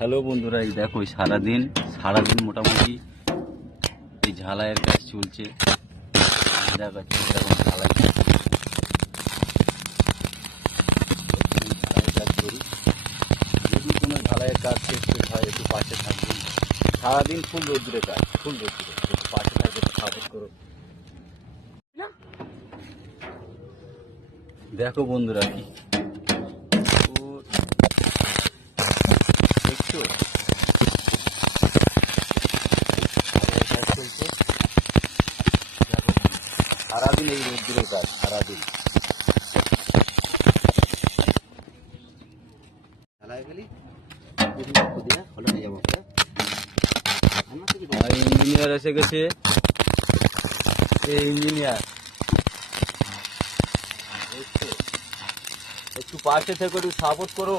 Hello বন্ধুরা, এই দেখো সারাদিন মোটামুটি এই ঝালাইয়ের কাজ চলছে। দেখাচ্ছি এরকম ঝালাই কাজ করি। যদি কোনো ঝালাইয়ের কাজ শেষ হয় একটু পাশে থাকবেন। সারাদিন ফুল রোদ্দুরে কাজ, ফুল রোদ্দুরে একটু পাশে থাকবে, একটু সাপোর্ট করো। দেখো বন্ধুরা কি দেখছো, কাজ চলছে। দেখো সারাদিন এই রোদ্দুরে কাজ, সারাদিন ইঞ্জিনিয়ার এসে গেছে। এই ইঞ্জিনিয়ার একটু পাশে থেকে একটু সাপোর্ট করো।